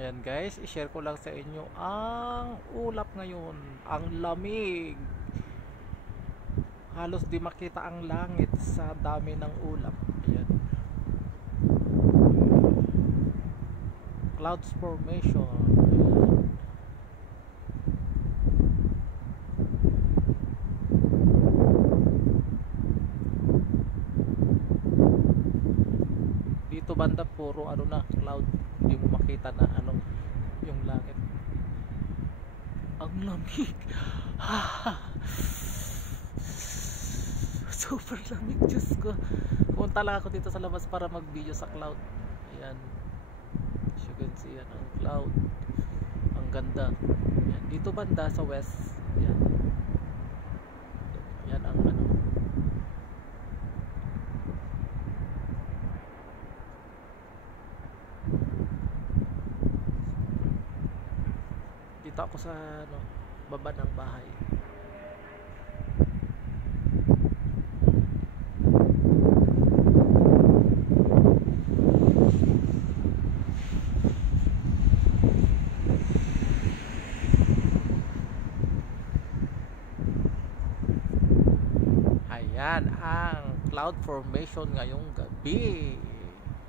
Ayan guys, i-share ko lang sa inyo ang ulap ngayon. Ang lamig. Halos di makita ang langit sa dami ng ulap. Ayan. Clouds formation. Ayan. Dito banda puro ano na, cloud. Hindi mo makita na ano yung langit. Ang lamig. Super lamig, Diyos ko. Punta lang ako dito sa labas para mag video sa cloud. Ayan. As you can see, yan ang cloud. Ang ganda. Ayan. Dito banda sa west. Ayan. Yan ang ano. Dito ako sa ano, baba ng bahay. Ayan ang cloud formation ngayong gabi.